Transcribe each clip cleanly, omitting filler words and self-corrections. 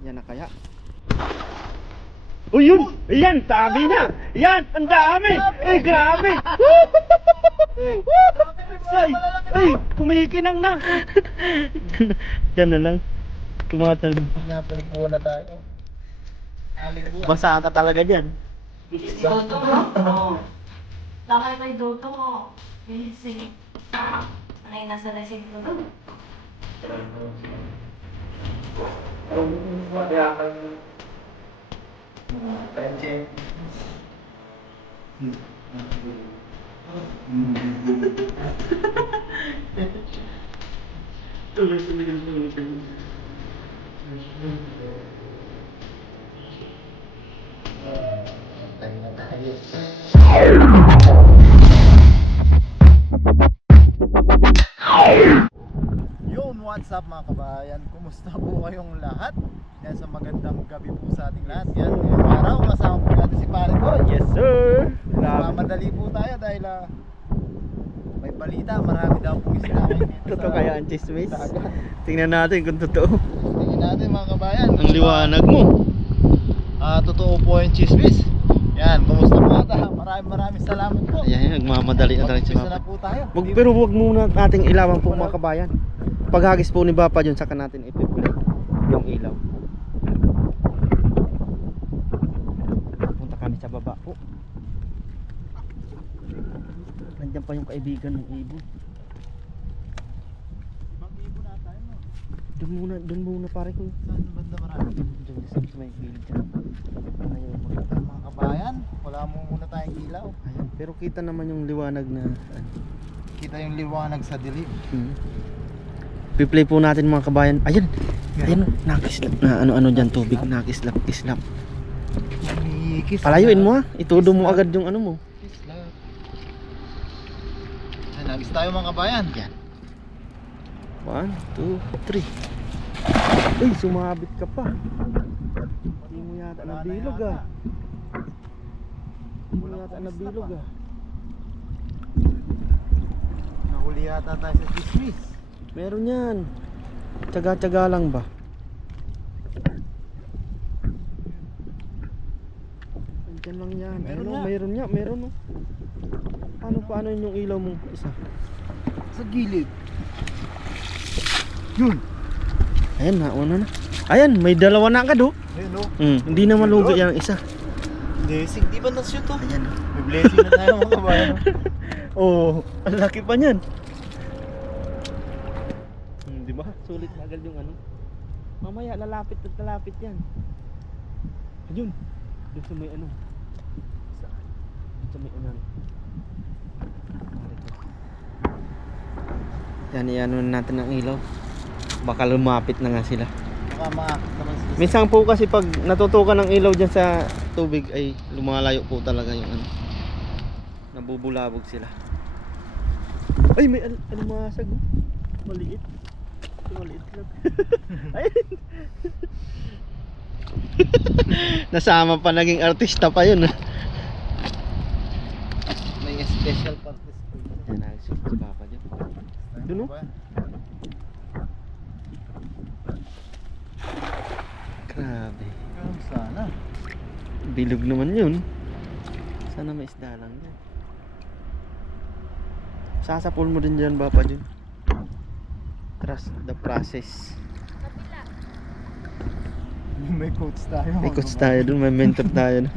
Yan na kaya. Oh yun! Ayan! Sabi na! Yan! Ang dami! Ay grabe! Ay! Kumikinang na! Yan na lang. Tumatalon. Pinapalik muna tayo. Basa ka talaga dyan. Doto mo. Lakay kay Doto mo. Sige. Ano yung nasa resin ko na? Kaya kang pension. Tuloy. Tayo na tayo. Yun, what's up mga kabayan? Kumusta po kayong lahat? Yan sa magandang gabi po sa ating lahat. Yan, ngayong araw kasama po natin si Pare Boy. Yes sir! Mamadali po tayo dahil may balita, marami daw po isda dito Totoo sa kaya ang chismis? dagat. Tingnan natin kung totoo. Tingnan natin mga kabayan. Ang liwanag mo. Totoo po yung chismis. Yan, kumusta po ata? Maraming salamat po. Ayan, nagmamadali na tayo si Mag-umpisa na Papa. po tayo. Pero huwag muna nating ilawan po mga kabayan. Paghagis po ni Papa dyan, saka natin ipiplay yung ilaw. Punta kami sa baba po. Nandiyan pa yung kaibigan ng ibon. Mag-ibo na tayo, no? Doon muna pare ko. Saan banda marami? Doon sa may gilid dyan. Ayaw mo. Mga kabayan, wala mo muna tayong ilaw. Ayan, pero kita naman yung liwanag na Kita yung liwanag sa dilim. Piplay po natin mga kabayan. Ayan, ayan, nakislap na ano dyan tubig, nakislap. Namikis. Palayuin mo ha, itudo mo agad yung ano mo. Ay, nagis tayo mga kabayan. Yan. 1, 2, 3. Uy, sumabit ka pa. Hindi mo yata nabilog ah. Hindi mo yata nabilog ah. Nahuli yata tayo sa chismis. Meron yan. Tsaga-tsaga lang ba? Andyan lang yan. Meron Ayun, nga. meron oh. Paano yun yung ilaw mong isa? Sa gilid. Yun. Ayan, nauna na. Ayan, may dalawa na agad oh. Ayun o. Hindi na malugi yan ang isa. Blessing, di ba na-shoot o? Ayan oh. May blessing na tayo mga kabayan. Oh, ang laki pa niyan. Di ba? Sulit na agad yung ano. Mamaya lalapit at lalapit yan. Ayun. Doon sa may ano. Doon sa may unan. Yan, iano natin ang ilaw. Baka lumapit na nga sila. Baka maakit naman sila. Minsan po kasi pag natutukan ng ilaw dyan sa tubig ay lumalayo po talaga yung ano. Nabubulabog sila. Ay, may alimasag. Maliit. Maliit lang. Ayun. Nasama pa, naging artista pa yun. May special purpose po. Yan, nagsuot si Papa dyan. Doon, oh. Grabe. Sana. Bilog naman yun. Sana may isda lang yan. Sasapol mo din dyan, Papa dyan. Trust the process. May coach tayo. May coach tayo dun, may mentor tayo dun.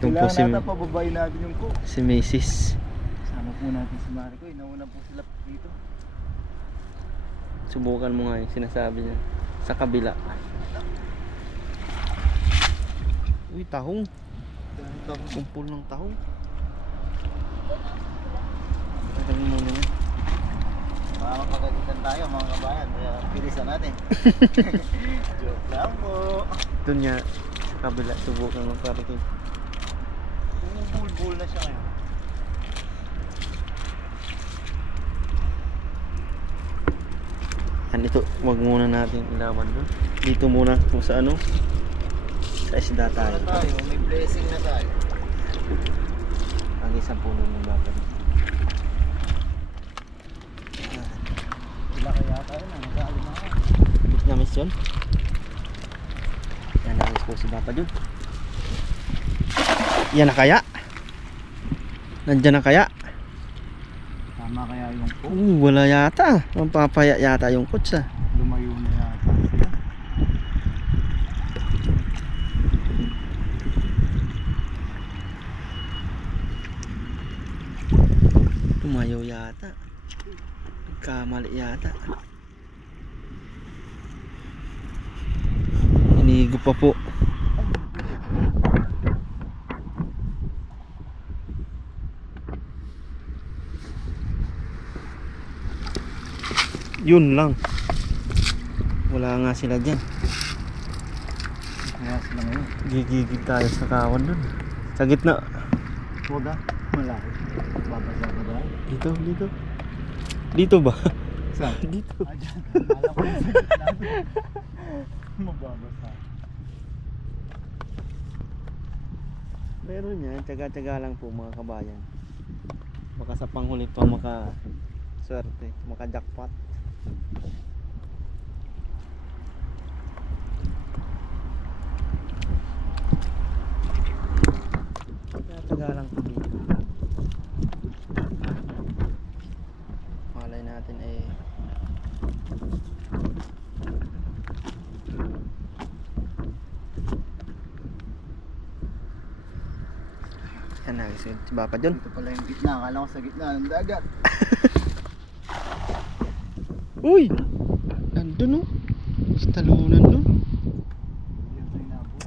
Doon po Kailangan natin pababayin natin yung coach. si Macy's. Sama po natin si Mariko. Nauna po sila dito. Subukan mo nga yung sinasabi niya. Sa kabila. Uy, tahong. Kumpul ng tahong. Tagalin mo na yan. Baka mapagalitan tayo mga kabayan. Kaya pilisan natin. Joke lang po. Doon niya sa kabila. Subukan mo para ito. Bumubul-bul na siya ngayon. Yan, ito. Wag muna natin ilawan doon. Dito muna kung sa ano. Sa isda tayo. Ano tayo? May blessing na tayo. Ang isang puno ng bata. Wala kaya tayo na. Nag-aalimangan. Vietnamese yun? Yan nangis po si Papa Jun. Yan na kaya? Nandyan na kaya? Tama kaya yung po. Wala yata. Mampapaya yata yung coach ah. Lumayo na yata sila. Tumayo yata. Nagkamali yata. Inigo pa po. Yun lang. Wala nga sila dyan. Kaya sila ngayon. Gigigig tayo sa kawan dun. Sa gitna. Huwag ah. Malaki. Babasa ka ba? Dito, dito. Dito ba? Saan? Dito. Ayan. Alam ko yung sagot natin. Mababasa. Meron yan. Tsaga-tsaga lang po mga kabayan. Baka sa panghuli pa maka swerte. Maka jackpot. Tsaga lang po dito. Malay natin eh yan na si Papa Jun. Ito pala yung gitna. Akala ko sa gitna ng dagat. Uy! Nandun oh. Sa talunan no. Yan sa inabo.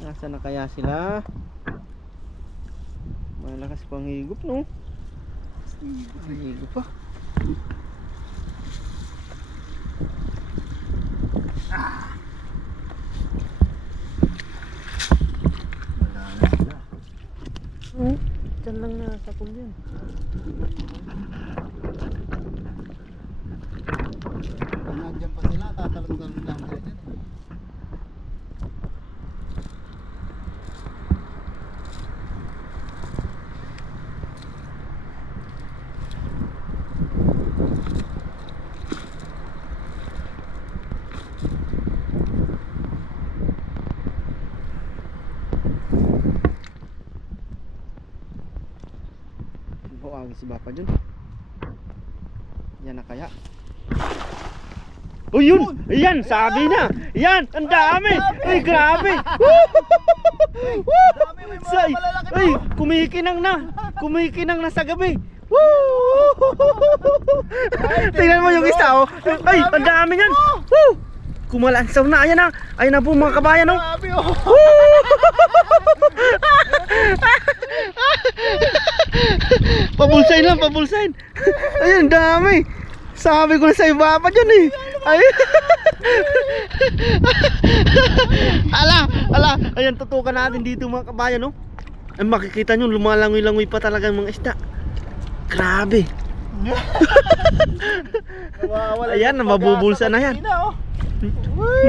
Nasaan na kaya sila? Malakas pang higop no. May higop pa. Wala na sila. Oh, dyan lang na sa pool yan. Kung nandyan pa sila, tatalon-talon lang sila dyan eh. Buwagi si Papa Jun. Yan na kaya. Oh yun! Ayan! Sabi na! Yan! Ang dami! Ay grabe! Dami, may mga Say! malalaki Ay! pa. Kumikinang na! Kumikinang na sa gabi! Tingnan mo yung isa oh! Ay! Ang dami yan! Woo! Kumalansaw na! Ayan na! Ayan na po mga kabayan oh! Grabe oh. Pabulsain lang, pabulsain. Ayun, dami. Sabi ko na sa iba pa dyan eh. Ay. Ala. Ayan, tutukan natin dito mga kabayan, no? Ay, makikita nyo, lumalangoy-langoy pa talaga ang mga isda. Grabe. Ayan, mabubulsa na yan.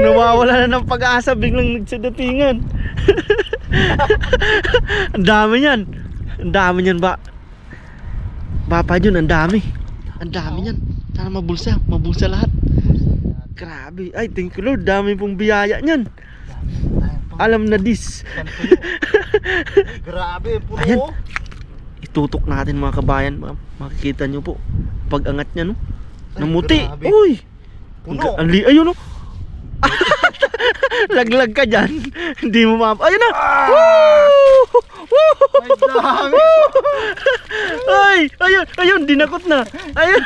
Nawawala na ng pag-asa, biglang nagsadatingan. Ang dami yan. Ang dami yan ba? Papa Jun, ang dami. Ang dami yan. Sana mabulsa lahat. Grabe. Ay, thank you Lord, dami pong biyaya niyan. Alam na this. Grabe, puno. Ayan. Itutok natin mga kabayan. Makikita nyo po. Pag angat niya, no? Namuti. grabe. Uy! Puno. Ayun, no? Laglag ka dyan. Hindi mo ayun na! Ay, dami. Ay! Ayun! Dinakot na! Ayun!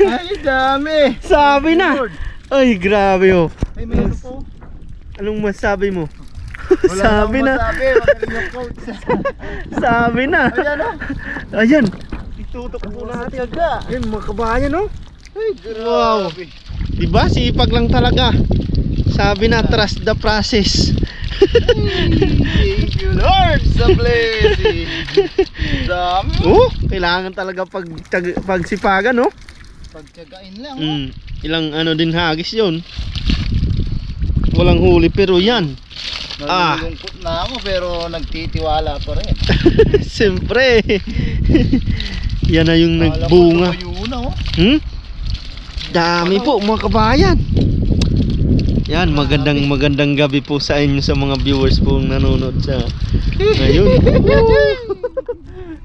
Ay, dami. Sabi na! Lord. Ay, grabe oh! Ay, meron po. Anong masabi mo? Wala Sabi nang na! masabi, magaling yung coach. Sabi na! Ayan oh. Ayan! Itutok po natin. Aga. Ayan mga kabayan oh! Ay, grabe. Wow. Diba? Sipag lang talaga. Sabi na, trust the process. Thank you Lord sa blessing. Dami. Oh, kailangan talaga pagsipagan, no? Pagtiyagain lang. Ilang ano din hagis 'yon. Walang huli pero yan. Nalulungkot na ako pero nagtitiwala pa rin. Siyempre. Yan na yung Kala ko nagbunga. lumayo na, oh. Dami po mga kabayan. Yan, magandang gabi po sa inyo sa mga viewers po nanonood sa ngayon.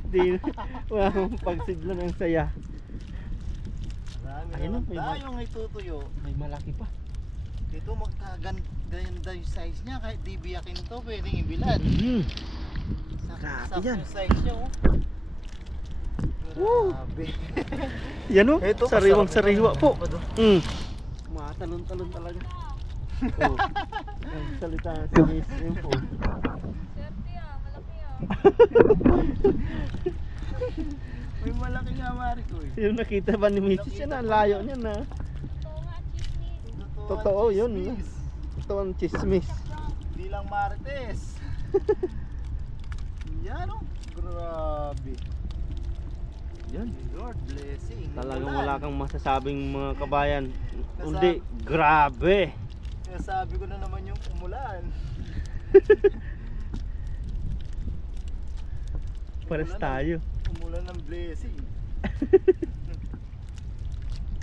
Di, wala akong pagsiglan ang saya. Marami Ayun, naman may tayong itutuyo. May malaki pa. Dito magkaganda yung size niya. Kahit di biyakin to, pwedeng ibilad. Grabe Sakto yan. yung size niya, oh. Woo! Grabe. Yan o, Ito, sariwang masarap sariwa ito. po. Matalon-talon talaga. Oh. Ang salita si Miss yun po. May malaki nga, Mariko, eh. Yung nakita ba ni Mrs. yan, ang layo niya na. Totoo yun, no? Chismis. Ito ang chismis. Di lang Marites. Yan, oh. Grabe. Yan. Lord blessing. Talagang Ulan. wala kang masasabing mga kabayan. Kasama- Hindi, grabe. Kaya sabi ko na naman yung umulan. Pares tayo. Umulan ng blessing.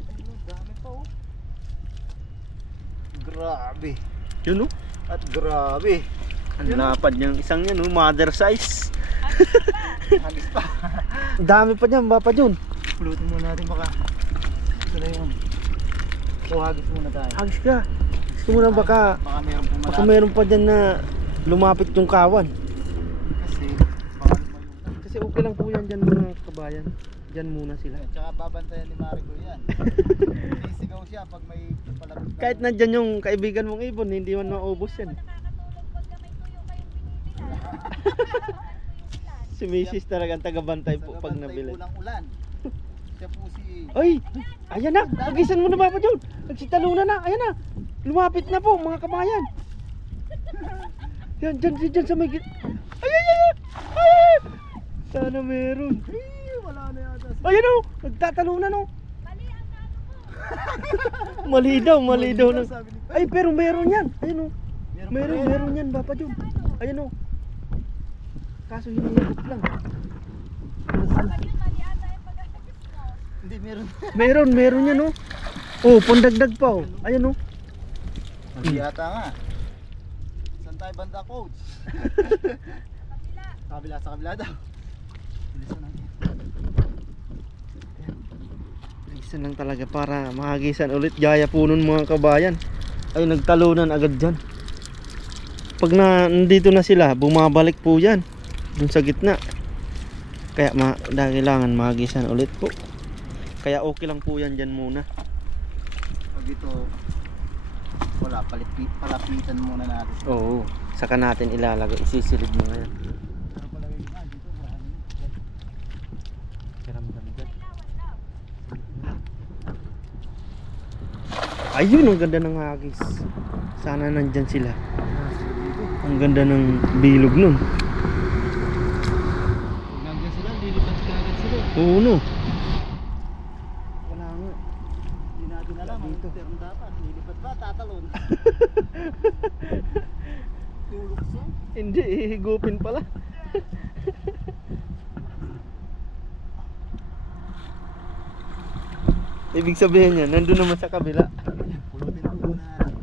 Ayun, dami pa, oh. Grabe. Yun o. At grabe. Ang lapad niyang isang yan, no? Mother size. Hagis pa. Ang dami pa niyan, bapa Jun. Pulutin muna natin baka. Ito na yun. So hagis muna tayo. Hagis ka. Gusto mo na baka Baka meron meron pa pumalapit. dyan na lumapit yung kawan. Kasi baka lumayo na. Kasi okay lang po yan dyan mga kabayan. Dyan muna sila. Tsaka babantayan ni Marico yan. Sisigaw siya pag may palapit na. Kahit nandyan yung kaibigan mong ibon, hindi man maubos yan. Si Mrs. talagang tagabantay po pag nabili. Sa ng ulan. Siya po si... Ay! Ayan na! Pagisan mo na Papa John! Nagsitalunan na! Ayan na! Lumapit na po mga kabayan! Yan! Dyan sa may git... Ay! Ay! Ay! Ay! Sana meron! Wala na yata. Ayan o! Nagtatalunan o! Mali daw na. Ay pero meron yan! Ayan o! Meron yan Papa John! Ayan o! Kaso hinihigit lang. Hindi, Meron yan oh. Oh, pandagdag pa oh. Ayan oh. Hindi yata nga. Saan tayo banda, coach? Sa kabila daw. Bilisan natin. Bilisan lang talaga para mahagisan ulit. Gaya po nun mga kabayan. Ay nagtalunan agad dyan. Pag nandito na sila, bumabalik po yan. Dun sa gitna. Kaya kailangan mahagisan ulit po. Kaya okay lang po yan dyan muna. Pag ito, wala, palapitan muna natin. Oo. Saka natin ilalagay. Isisilid mo ngayon. Pero palagay nga, dito marami. Karamdam dyan. Ayun, ang ganda ng hagis. Sana nandyan sila. Ang ganda ng bilog nun. Nandiyan sila, lilipat sila agad sila. Oo no. Wala nga. Hindi natin alam, Dito. ang dapat. Lilipat ba, tatalon? Tulukso? Hindi, ihigupin pala. Ibig sabihin niya, nandun naman sa kabila. Pulutin ko muna natin.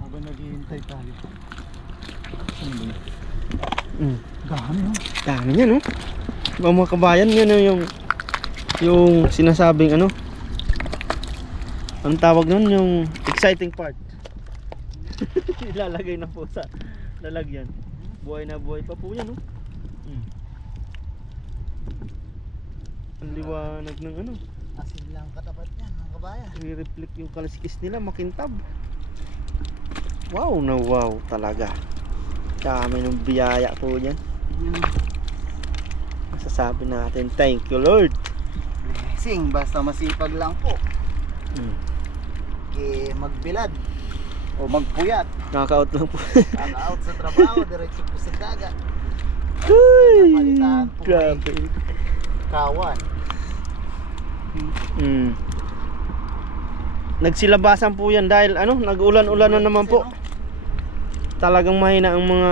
Habang naghihintay tayo. Ano ba yun? Dami, oh. Dami niya no. Mga kabayan, yan yung sinasabing ano. Anong tawag nun? Yung exciting part. Ilalagay na po sa lalagyan. Buhay na buhay pa po yan no. Ang liwanag ng ano. Asin lang katapat yan, mga kabayan. I-reflect yung kaliskis nila, makintab. Wow na wow talaga. Dami ng biyaya po dyan. Masasabi natin, thank you Lord. Blessing, basta masipag lang po. Magbilad o magpuyat. Knockout lang po. Kaka-out sa trabaho, diretso po sa dagat. Uy, Napalitan po grabe. Kawan. Nagsilabasan po yan dahil ano, nag-ulan-ulan na naman po. Talagang mahina ang mga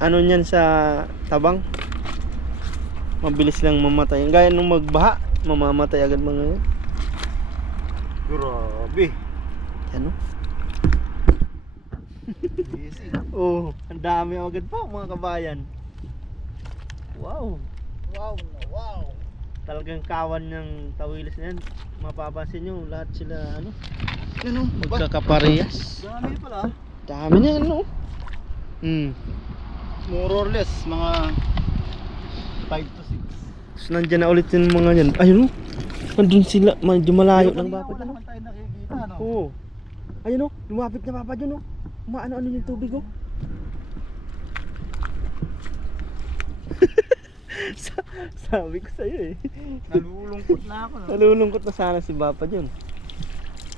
ano niyan sa tabang. Mabilis lang mamatay. Gaya nung magbaha, mamamatay agad mga yan. Grabe. Ano? Easy. Oh, ang dami agad po mga kabayan. Wow. Wow na wow. Talagang kawan ng tawilis na yan. Mapapansin nyo, lahat sila ano, Yan o. magkakaparehas. Dami pala. Dami niya ano. More or less, mga 5 to 6. Tapos nandyan na ulit yung mga yan. Ayun oh. Nandun sila, medyo malayo lang bapa Wala dyan oh. naman tayo nakikita, no? Oo. Ayun oh, lumapit na bapa dyan oh. Umaano-ano yung tubig oh. Sabi ko sa'yo eh. Nalulungkot na ako, no? Nalulungkot na sana si bapa dyan.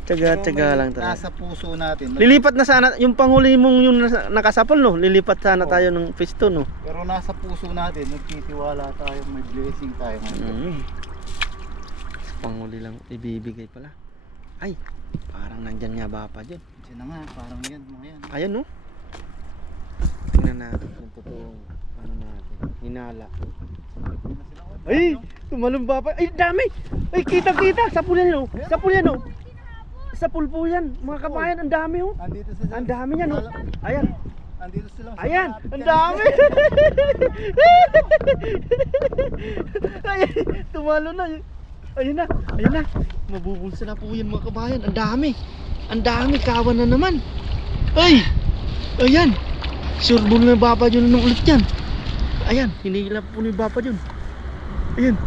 Tsaga Pero lang may talaga. nasa puso natin. Lilipat na sana, yung panghuli mong yung nakasapol no, lilipat sana tayo ng pisto no. Pero nasa puso natin, nagtitiwala tayo, may blessing tayo ngayon. Panghuli lang ibibigay pala. Ay, parang nandyan nga bapa dyan. Diyan na nga, parang yan, mga yan. Ayan no. Tingnan natin kung totoong ano natin. Hinala. Ay, tumalong bapa. Ay, dami. Ay, kita. Sapul yan no. Sapul yan no. Sapul po yan. Mga kabayan, ang dami oh. Andito sila. Ang dami yan oh. Ayan. Andito sila. Ayan, ang dami. Ay, tumalo na. Ayun na. Mabubulsa na po yan mga kabayan. Ang dami, kawan na naman. Ay, ayan. Surbol na bapa dyan nung ulit yan. Ayan, hinihila po ni bapa dyan. Ayan.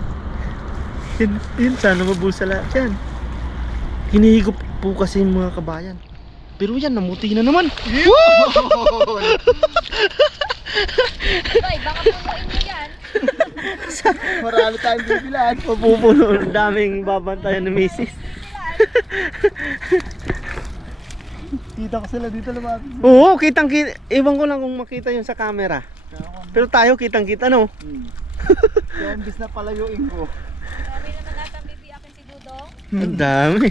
Yan, sana mabulsa lahat yan. Hinihigop po kasi yung mga kabayan. Pero yan, namuti na naman. Bay, baka punuin mo yan. Marami tayong bibilan. Mapupuno, ang daming babantayan ng misis. Kita ko sila dito lumapit. Oo, ewan ko lang kung makita yun sa camera. Pero tayo kitang-kita no. Kaya imbis na palayuin ko. Marami naman natang bibiyakin si Dudong. Ang dami.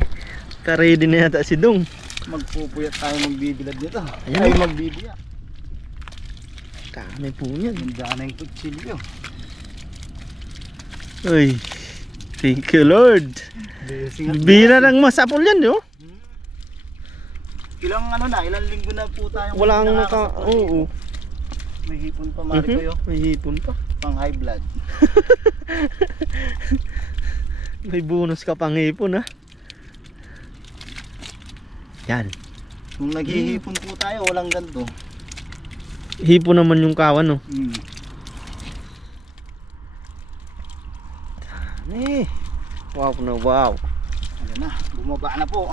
Ka-ready na yata si Dong. Magpupuyat tayo magbibilad nito. Ayan. Ay, magbibiyak. Dami po niyan. Ganda na yung kutsilyo. Ay, thank you Lord. Bira ng masapol yan no. Ilang linggo na po tayong Walang nakakasapol. oo. May hipon pa, mari kayo. May hipon pa. Pang high blood. May bonus ka pang hipon ha. Yan. Kung naghihipon po tayo, walang ganito. Hipon naman yung kawan no. Dami. Wow na wow. Ayan na, bumaba na po.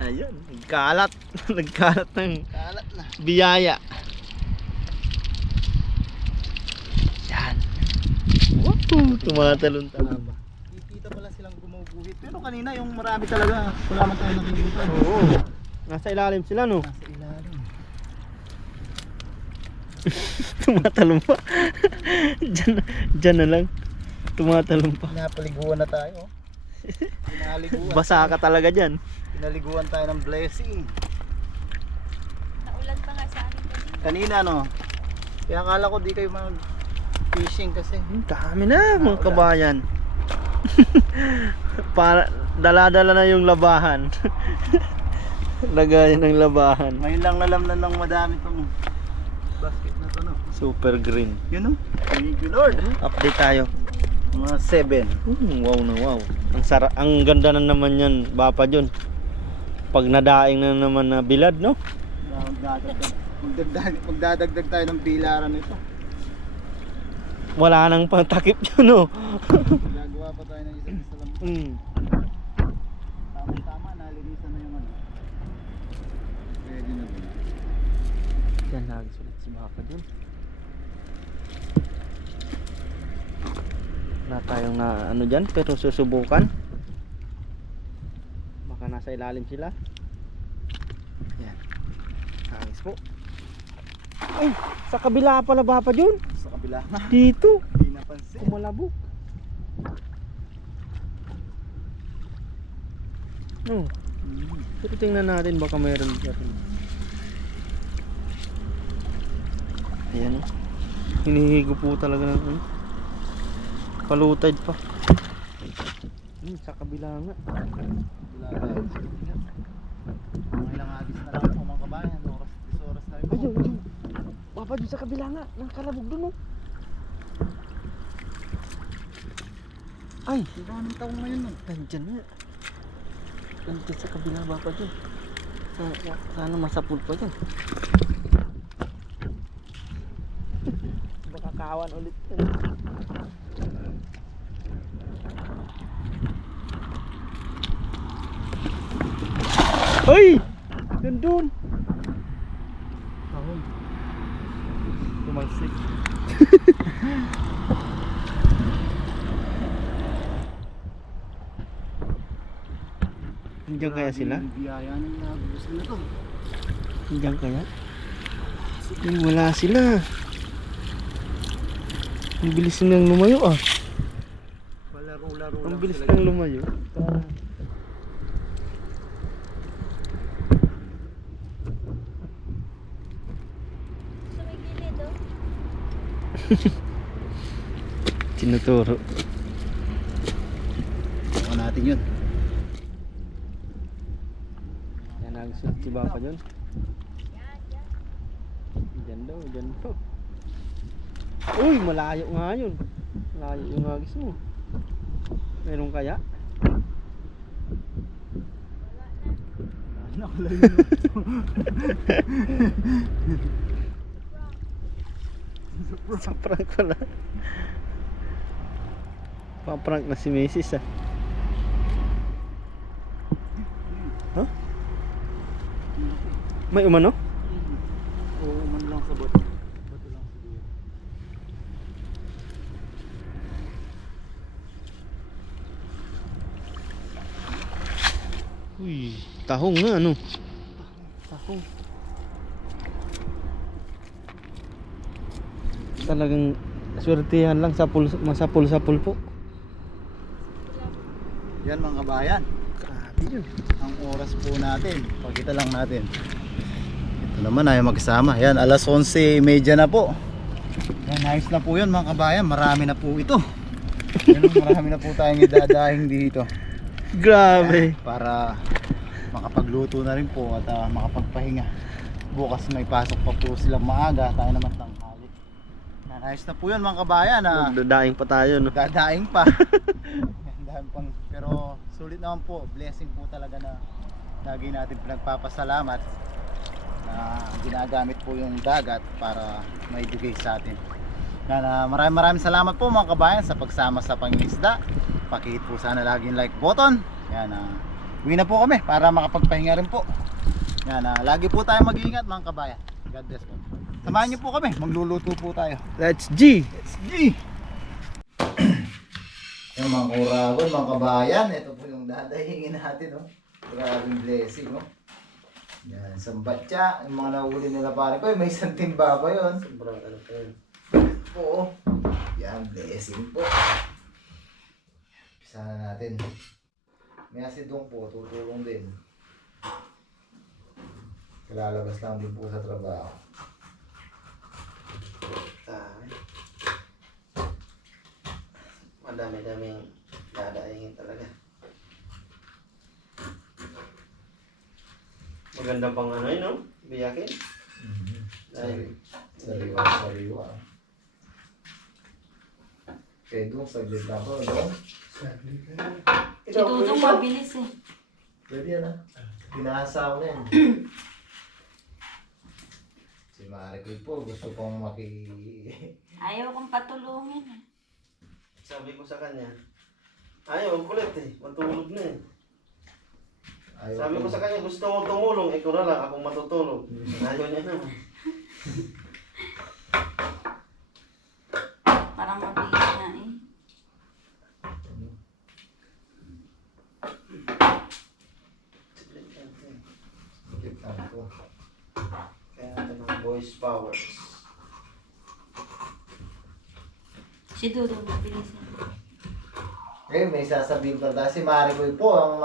Ayun, nagkalat. Nagkalat ng Kalat na. biyaya. Yan. Wow, tumatalon-talon ba? Kikita pala silang gumuguhit. Pero kanina yung marami talaga, wala man tayo nakikita. Oo. Nasa ilalim sila no. Nasa ilalim. Tumatalon pa. Diyan na lang. Tumatalon pa. Pinapaliguan na tayo. Pinaliguan. Basa ka talaga diyan. Pinaliguan tayo ng blessing. Naulan pa nga sa akin kanina. Kanina no. Kaya akala ko di kayo mag fishing kasi. Dami na mga kabayan. Para dala-dala na yung labahan. Lagayan ng labahan. Ngayon lang nalamnan ng madami tong basket na to no. Super green. Yun no. Thank you Lord. Update tayo. Mga 7. Wow na wow. Ang ganda na naman yan, bapa John. Pag nadaing na naman na bilad, no? Magdadagdag tayo ng bilaran nito. Wala nang pangtakip yun, no? Gagawa pa tayo ng isa lang. Tama, nalinisan na yung ano. Pwede na din. Yan, nagsulit si bapa John. Wala tayong na ano dyan, pero susubukan. Baka nasa ilalim sila. Yan. Ayos po. Ay, sa kabila pala bapa John. Sa kabila na. Dito. Hindi napansin. Kumalabog. No. Pero tingnan natin baka mayroon pa rin. Ayan o. Hinihigo po talaga ng ano. Palutide pa. Sa kabila nga. Mga ilang agis na lang po mga kabayan. Oras na rin po. Ayun. Papa, dun sa kabila nga. Nakakalabog dun o. Ay! Ang daming taong ngayon nun. Nandyan nga. Nandyan sa kabila Papa dun. Sana masapul pa dyan. Baka kawan ulit yun. Ay! Nandun! Ahon. Tumalsik. Nandiyan kaya sila? Biyaya ng gusto na to. Nandiyan kaya? Wala sila. Ang bilis nilang lumayo ah. Palaro-laro Ang lang bilis sila. nilang lumayo. Sa may gilid, oh. Tinuturo. Ako natin yun. Yan nagsunod si Bapa dyan. Dyan daw, dyan daw. Uy, malayo nga yun. Malayo yung agis mo. Meron kaya? Nakalayo na. Sa prank pala. Pa-prank na si Mrs. ah. Huh? May umano? Oo, man lang sa bato. Bato lang siguro. Uy, tahong nga ano? Tahong. Talagang swertihan lang sa masapul-sapul po. Yan mga kabayan. Grabe yun. Ang oras po natin. Pakita lang natin. Ito naman ay magsama. Yan, alas 11:30 na po. Yan, ayos na po yun mga kabayan. Marami na po ito. Yan, marami na po tayong idadahing dito. Grabe. Para makapagluto na rin po at makapagpahinga. Bukas may pasok pa po silang maaga. Tayo naman tanghali. Yan, ayos na po yun mga kabayan. Dadaing pa tayo no. Dadaing pa. Yan, pang, pero sulit naman po. Blessing po talaga na lagi natin pinagpapasalamat na ginagamit po yung dagat para maibigay sa atin. Yan, maraming salamat po mga kabayan sa pagsama sa pangingisda. Pakihit po sana lagi yung like button. Yan, uwi na po kami para makapagpahinga rin po. Yan, lagi po tayo mag-iingat mga kabayan. God bless po. Samahan niyo po kami, magluluto po tayo. Let's G. Let's G! Yung mga kuragon, mga kabayan, ito po yung dadahingin natin, no? Grabing blessing, no? Yan, sambatya, yung mga nahuli nila pare ko, may isang timba pa yun. Sobrang ano pa yun. Oo. Yan, blessing po. Pisa na natin. May asidong po, tutulong din. Kalalabas lang din po sa trabaho. Madami-daming dadaingin talaga. Maganda pang ano yun, no? Biyakin. Sariwa. Kaya doon, saglit lang ako, no? Si Dudong mabilis eh. Pwede yan, ha? Pinasa ko na yan. Si Marikoy po, gusto kong Ayaw kong patulungin eh. Sabi ko sa kanya, ayaw, ang kulit eh. Matulog na eh. Sabi ko sa kanya, gusto mo tumulong, ikaw na lang, akong matutulog. Ayaw niya na. Parang mabilis nga eh. Kaya ito ng voice powers. Si Dudong mabilis eh. Ngayon may sasabihin pa dahil si Maricoy po ang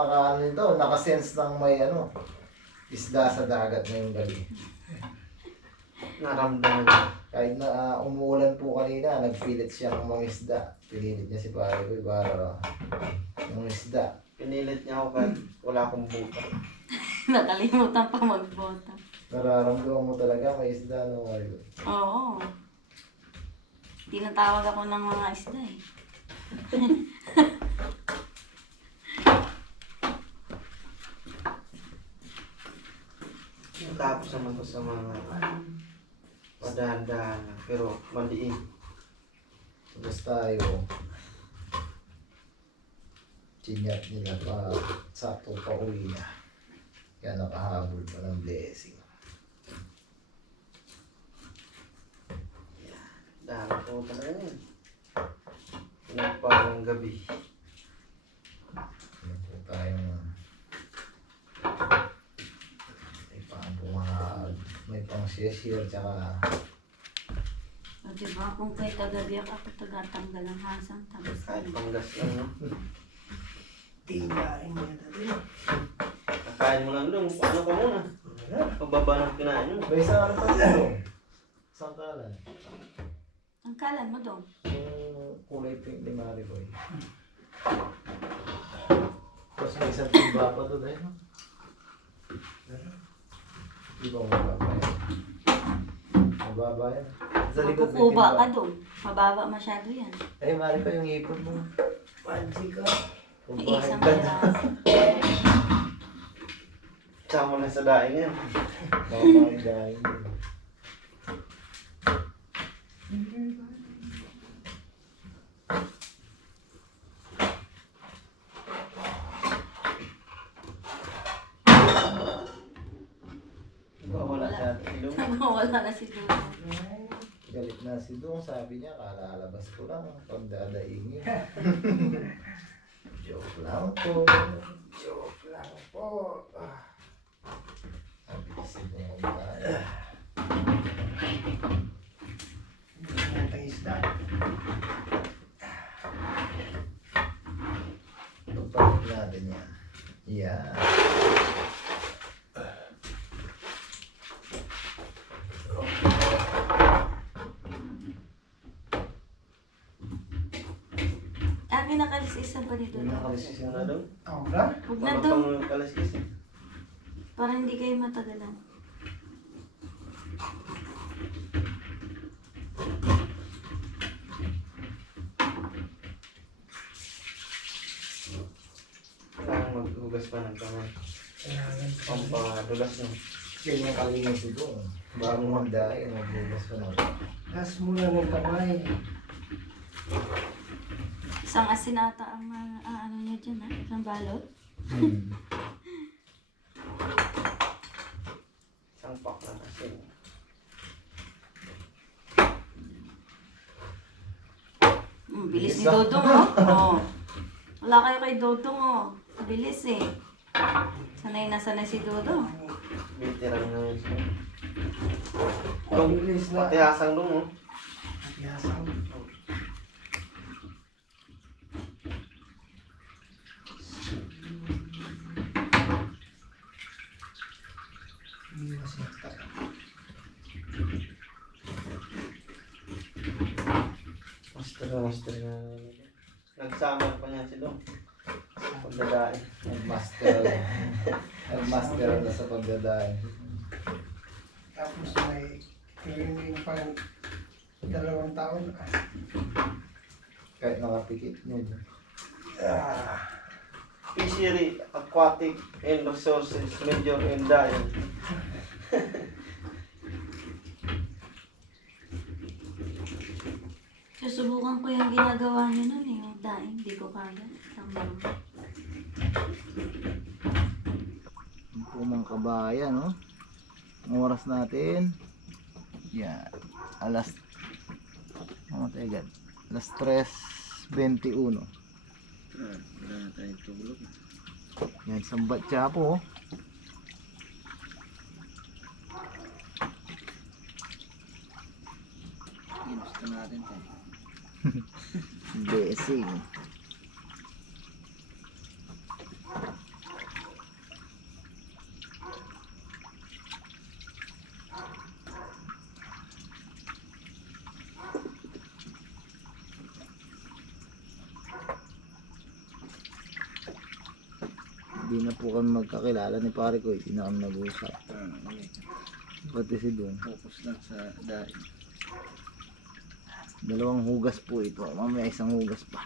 nakasense ng may isda sa dagat ngayong gabi. Naramdaman niya. Kahit na umuulan po kanina, nagpilit siya ng mga isda. Pinilit niya si Maricoy para ng isda. Pinilit niya ako kahit wala akong buta. Nakalimutan pa magbota. Nararamdaman mo talaga may isda no Maricoy. Oo. Tinatawag ako ng mga isda eh. Tapos naman ko sa mga padahan-dahan lang, pero maliit. Tapos tayo, chinyat nila pa sakto pa uwi na. Kaya nakahabol pa ng blessing. Dahil po talaga yan. Pinagparang gabi. Ano po tayong may pang share tsaka O diba, kung kay tagabiyak ako tagatanggal ang hasang tapos Kahit panggas lang, no? tinain mo yan natin. Kakain mo lang doon. Ano ka muna? Pababa ng kinain mo. May isang pa dito. Isang kalan. ang kalan mo dong. Yung kulay pink ni Maricoy. Tapos may isang timba pa doon eh. Di ba mababa yan? Mababa yan. Sa likod may Magkukuba timba. ka dong. Mababa masyado yan. Eh, Maricoy yung ipon mo. Pansi ka. May isang piraso. Tsaka mo na sa daing yan. Mamain dahil. Wala siya. Ilong. Wala na si Dudo. Galit na si Dong, sabi niya, kalalabas ko lang pagdadaingin. Joke lang po. Joke lang po. Sabi ni si Dong, kumbahan. Pagpalit natin yan. Yeah. Akin nakalisis ba ni Dudo? Nakalisis mo na doon. Huwag na Parang dong. pang kalisis eh. Para hindi kayo matagalan. Kailangan maghugas pa ng kamay. Pampadulas mo. Ganyan kalingin si Dong. Bago magdaing, magbugas pa na. Gas muna ng kamay. Isang asinata ang ano niya dyan ha? Isang balot. Isang pak lang kasi. Bilis ni Dodong oh. Wala kayo kay Dodong oh. Bilis eh. Sanay na sanay si Dodong. Veteran na yun siya. Mabilis na. Patihasang doon oh. Yasang. Iwas yata. Master na. Nagsama pa niya si Dong. Pagdadain. Nagmaster na sa pagdadaing. Tapos may training pa 2 taon. Kahit nakapikit mo. Fishery, aquatic, and resources, major and diet. Susubukan ko yung ginagawa niyo nun eh. Yung daing, hindi ko kaya. Po mga kabayan, no? Ang oras natin, yan, alas 3:21. Wala na tayong tulog. Yan, sambat siya po. Ginusto natin tayo. Blessing. Hindi na po kami magkakilala ni pare ko, hindi na kami nag-uusap. Pati si Dong. Focus lang sa daing. Dalawang hugas po ito. Mamaya isang hugas pa.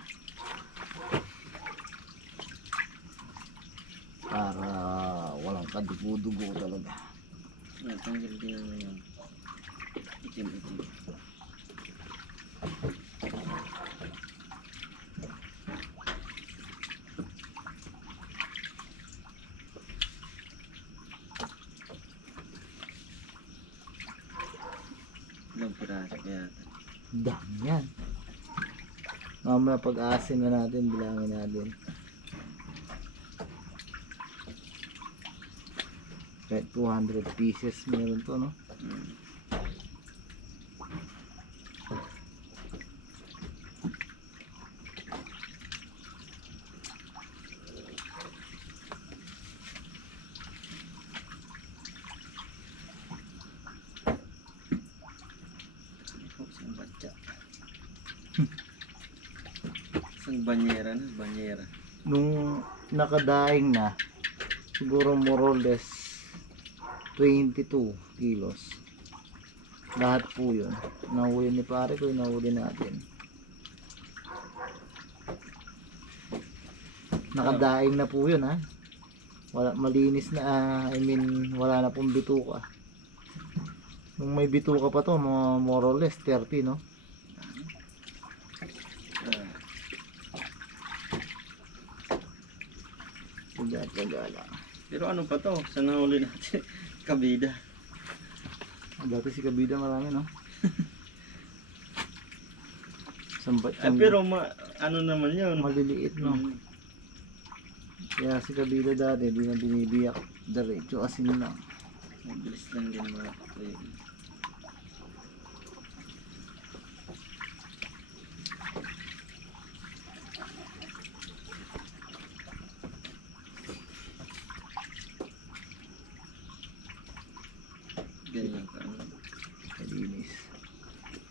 Para walang kadugo-dugo talaga. Natanggal din naman yung itim-itim. Ilang piraso kaya ito? Dami yan. Mamaya pag-aasin na natin, bilangin natin. Kahit 200 pieces meron to, no? Isang batya. Isang banyera na, banyera. Nung nakadaing na, siguro more or less 22 kilos. Lahat po yun. Nahuli ni pare ko, nahuli natin. Nakadaing na po yun, ha? Wala, malinis na, I mean, wala na pong bituka. Nung may bituka pa to, mga more or less 30, no? Tagal-tagal. Pero ano pa to? Sa nahuli natin? Kabida. Dati si Kabida marami, no? Sambat Ay, pero ano naman yun? maliliit, no? Mm. Kaya si Kabida dati, di na binibiyak. Diretso asin lang. Mabilis lang din mga kapatid. Ganyan ka ano. Malinis.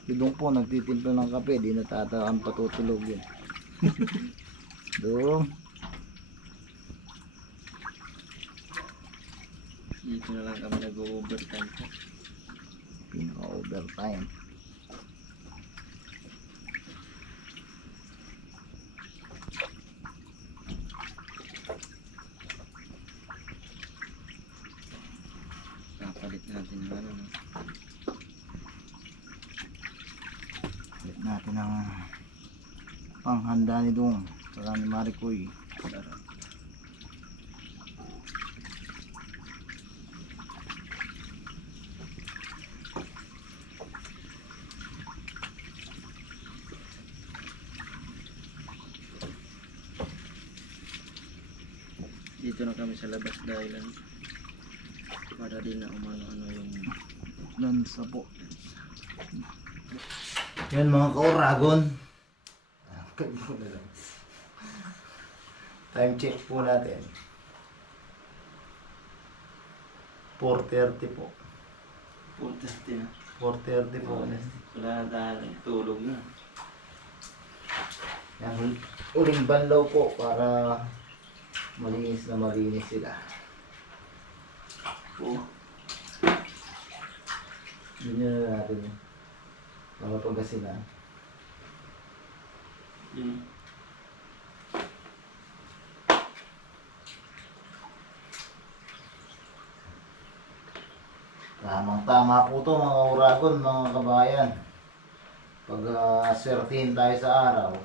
Yung po, nagtitimpla ng kape, di natataan patutulog yun. Dong. Dito na lang kami nag-overtime po. Pinaka-overtime. Kapalit natin yung ano. No? Ulit natin ang panghanda ni Dong. Saka ni Maricoy. Sarap. Dito na kami sa labas dahil para din na umano-ano yung Lansa po. Yan mga kauragon. Time check po natin. 4:30 po. 4:30 na. 4:30 po. Wala na tayo, tulog na. Yan, uling banlaw po para malinis na malinis sila. Oo. Ganyan na natin yun. Para pagkasinan. Mm. Tamang tama po to mga uragon, mga kabayan. Pag swertihin tayo sa araw,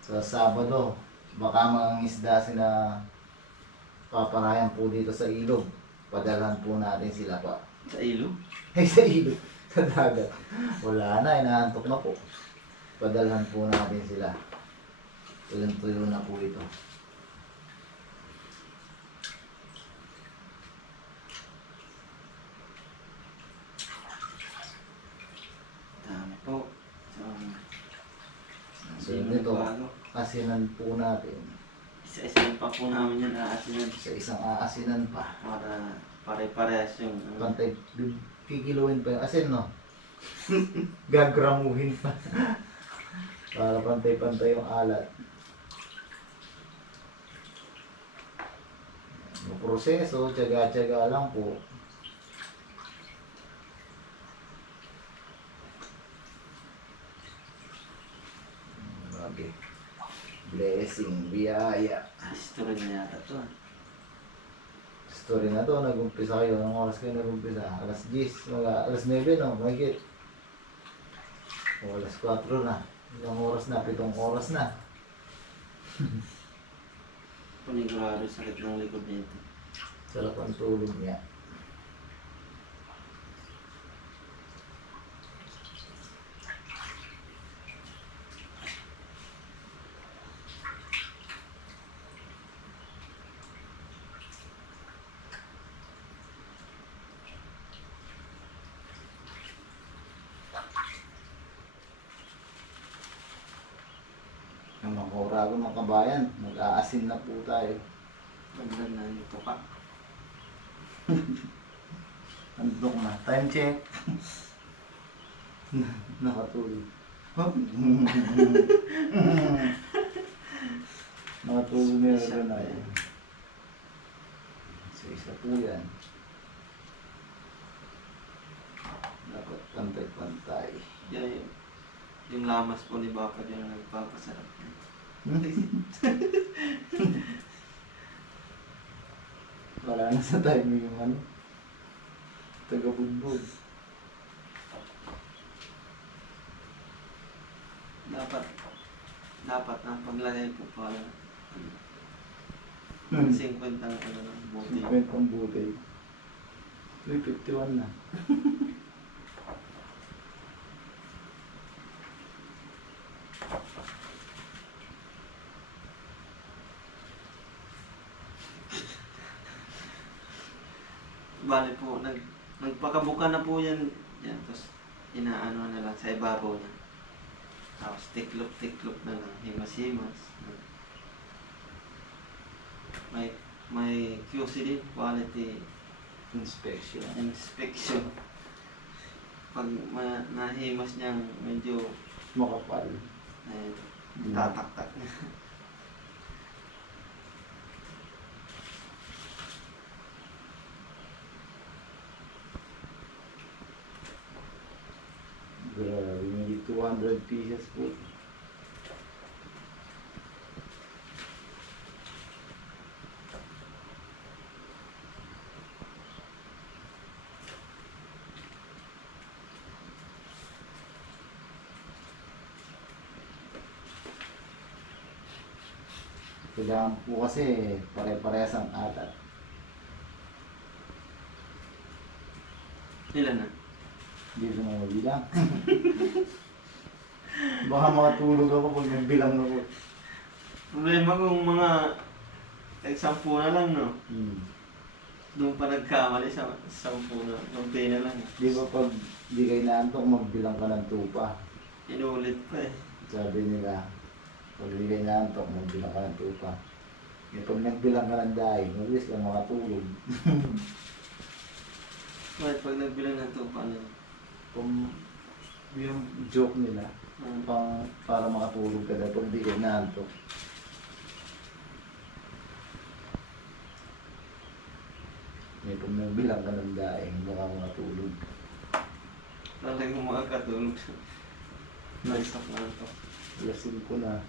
sa Sabado, baka mga isda sila paparayan po dito sa ilog. Padalhan po natin sila pa. Sa ilog? Ay, sa ilog, sa dagat. Wala na, inaantok na po. Padalhan po natin sila. Tuyo na po ito. Dami po. So, ito, asinan po natin. Isa-isa pa po namin yan aasinan. Sa isang aasinan pa. Para pare-parehas yung Pantay, kikiluhin pa yung asin, no? Gagramuhin pa. Para pantay-pantay yung alat. Yung proseso, tiyaga-tiyaga lang po. Grabe. Blessing, biyaya. History na yata to. Story na to, nag-umpisa kayo. Anong oras kayo nag-umpisa? Alas 10, alas 9 no? Mahigit. O alas 4 na. Ilang oras na? 7 oras na. Panigurado sakit ng likod nito. Sarap ang tulog niya. Ang mga orago, mga kabayan, mag-aasin na po tayo. Magdan na yung tuka. Andok na. Time check. Nakatulog. Nakatulog na yun na yan. So, isa po yan. Dapat pantay-pantay. Yan yung lamas po ni Bapa dyan na nagpapasarap. Wala na sa timing yung ano. Taga-bumbog. Dapat na paglagay po pala. 50 ang ano ng buti. 50 ang butay. Uy, 51 na. Bali po, nagpakabuka na po yan. Yan, tapos inaano na lang sa ibabaw na. Tapos tiklop na lang, himas-himas. May QC din, quality Inspection. inspection. Pag nahimas niyang medyo Makapal. tataktak niya. Grabe, may 200 pieces po. Kailangan po kasi pare-parehas ang atat. Ilan na? Hindi ko na mabilang. Baka makatulog ako pag nagbilang ako. Problema kung mga example na lang, no? Doon pa nagkamali sa 10 na, konti na lang. Di ba pag di kayo naantok, magbilang ka ng tupa. Inulit pa eh. Sabi nila, pag di kayo naantok, magbilang ka ng tupa. Eh, pag nagbilang ka ng daig, mabilis ka makatulog. Bakit pag nagbilang ng tupa na yun? Kung yung joke nila, para makatulog ka dahil pag di kayo naantok. Eh, pag nagbilang ka ng daig, baka makatulog. Talagang makakatulog siya. Nag-stop na ito. Alasin ko na.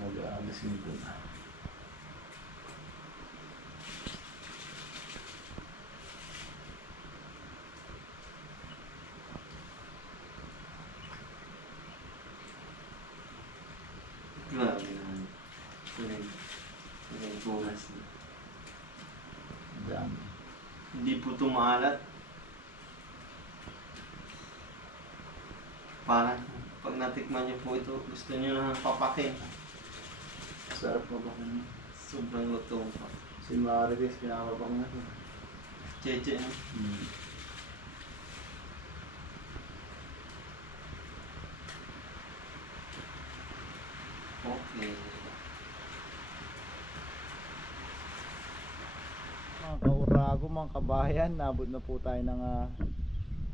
Mag-aalasin ko na. Grabe na. Bonus na. Dami. Hindi po ito maalat. Parang pag natikman niyo po ito, gusto niyo na papakin. Sarap mo ba kanya? Sobrang lutong pa. Si Marites, pinakapapang na ito. Cheche, no? Okay. Mga kaurago, mga kabayan, nabot na po tayo ng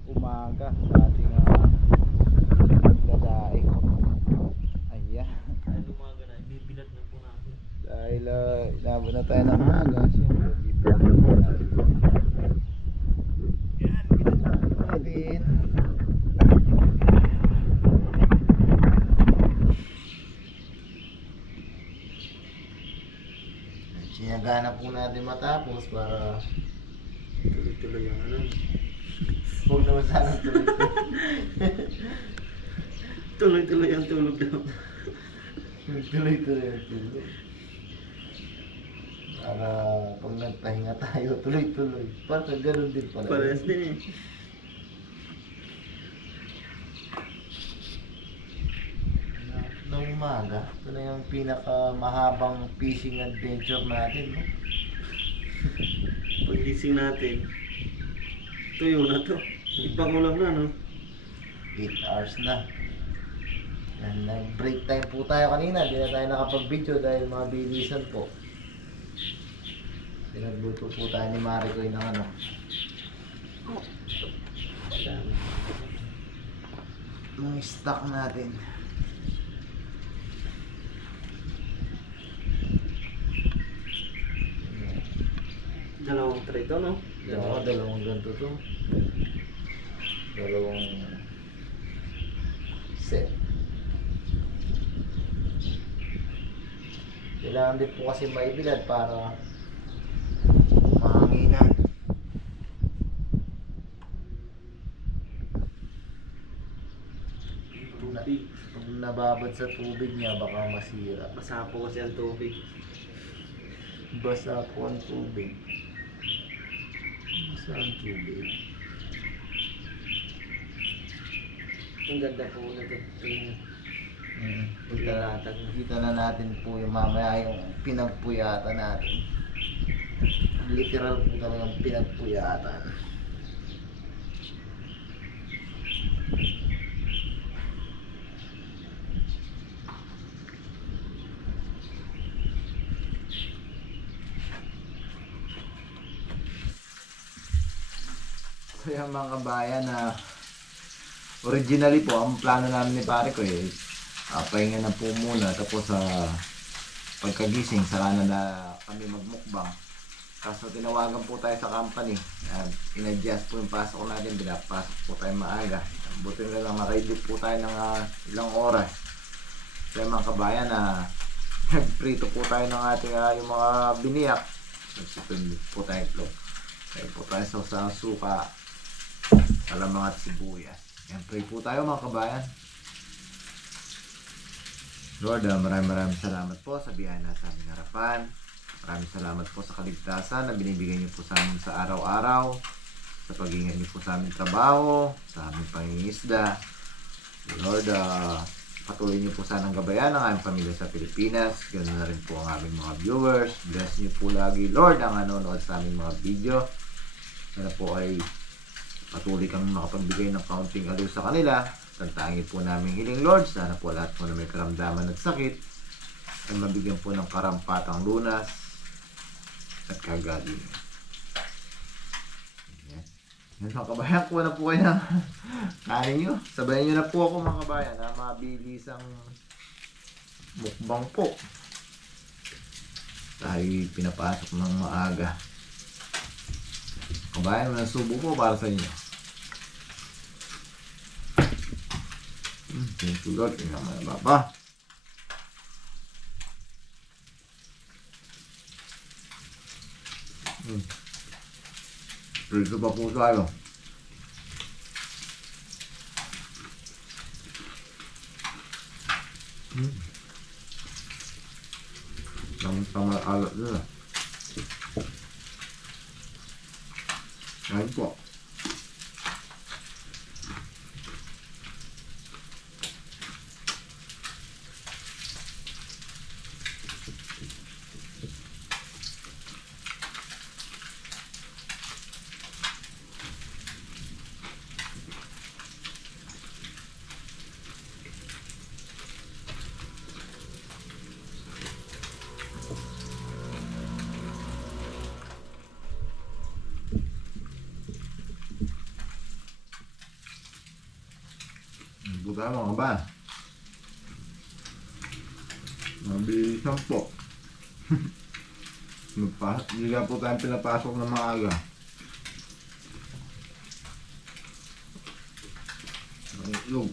umaga sa ating pagdadaing. Ayan. Ay, umaga na, ibibilad na po natin. Dahil inabot na tayo ng maga, siyempre, di pa natin. Yan, ginagawa natin. Sinagana po natin matapos para Tuloy-tuloy yung ano. huwag naman sana tuloy. Tuloy-tuloy ang tulog daw. Tuloy-tuloy ang tulog. Para pag nagpahinga tayo, tuloy-tuloy. Parang ganun din pala. Parehas din eh. Nung umaga, ito na yung pinakamahabang fishing adventure natin. No? Pagising natin, tuyo na to. Ipangulam na, no? 8 hours na. Yan, nag-break time po tayo kanina. Di na tayo nakapag-video dahil mga bilisan po. Pinagluto po tayo ni Maricoy ng ano. Yung stock natin. Dalawang tray to, no? Dalawang ganito to. Dalawang set. Kailangan din po kasi maibilad para mahanginan. Pag nababad sa tubig niya, baka masira. Basa po kasi ang tubig. Basa po ang tubig. Basa ang tubig. Ang ganda po na ito. Kita na natin po yung mamaya yung pinagpuyatan natin. Literal po talagang pinagpuyatan. So yung mga kabayan na originally po, ang plano namin ni pare ko pahinga na po muna tapos sa pagkagising saka na kami magmukbang. Kaso tinawagan po tayo sa company. In-adjust po yung pasok natin, pinapasok po tayo maaga. Buti na lang makaidip po tayo ng ilang oras. Kaya mga kabayan na nagprito po tayo ng ating yung mga biniyak. Nagsipin po tayo itlog. Kaya po tayo sa suka, alamang at sibuyas. Yan, pray po tayo mga kabayan. Lord, maraming salamat po sa biyaya na sa aming harapan. Maraming salamat po sa kaligtasan na binibigay niyo po sa amin sa araw-araw, sa pag-ingat niyo po sa aming trabaho, sa aming pangingisda. Lord, patuloy niyo po sanang gabayan ang aming pamilya sa Pilipinas. Ganoon na rin po ang aming mga viewers. Bless niyo po lagi, Lord, ang nanonood sa aming mga video. Sana po ay patuloy kang makapagbigay ng kaunting aliw sa kanila. Tantangin po namin hiling, Lord. Sana po lahat po na may karamdaman at sakit ay mabigyan po ng karampatang lunas at kagaling. Yan mga kabayan, kuha na po kayo ng kanin nyo. Sabayan nyo na po ako mga kabayan na mabilisang mukbang po. Tayo pinapasok ng maaga. Kabayan, walang subo po para sa inyo. Thank you Lord, tingnan mo na baba. Prito pa po tayo. Tama alat nila. Ayun po. Ito tayo mga ba? Mabilisan po. Hindi nga po tayong pinapasok na maaga. Ang itlog.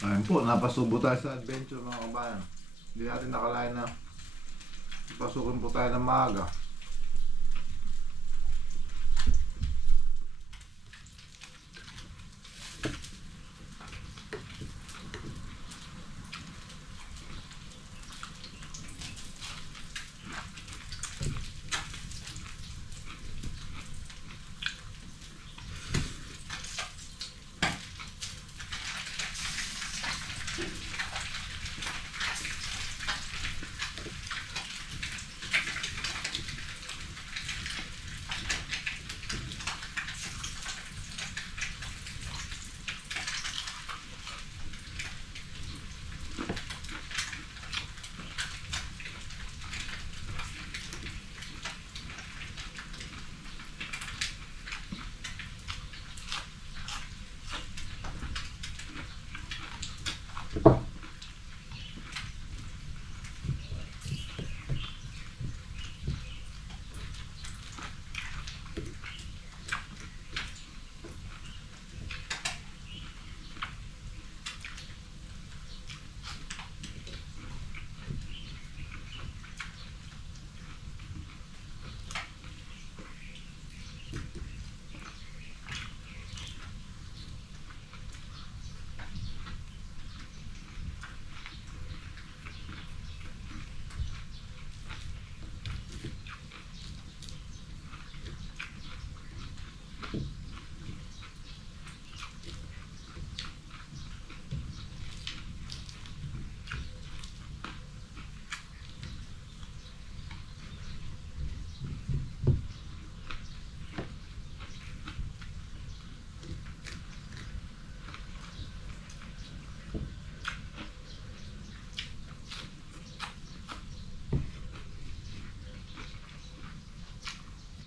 Ayun po, napasubo tayo sa adventure mga kabayan. Hindi natin nakalain na pasukin po tayo ng maaga.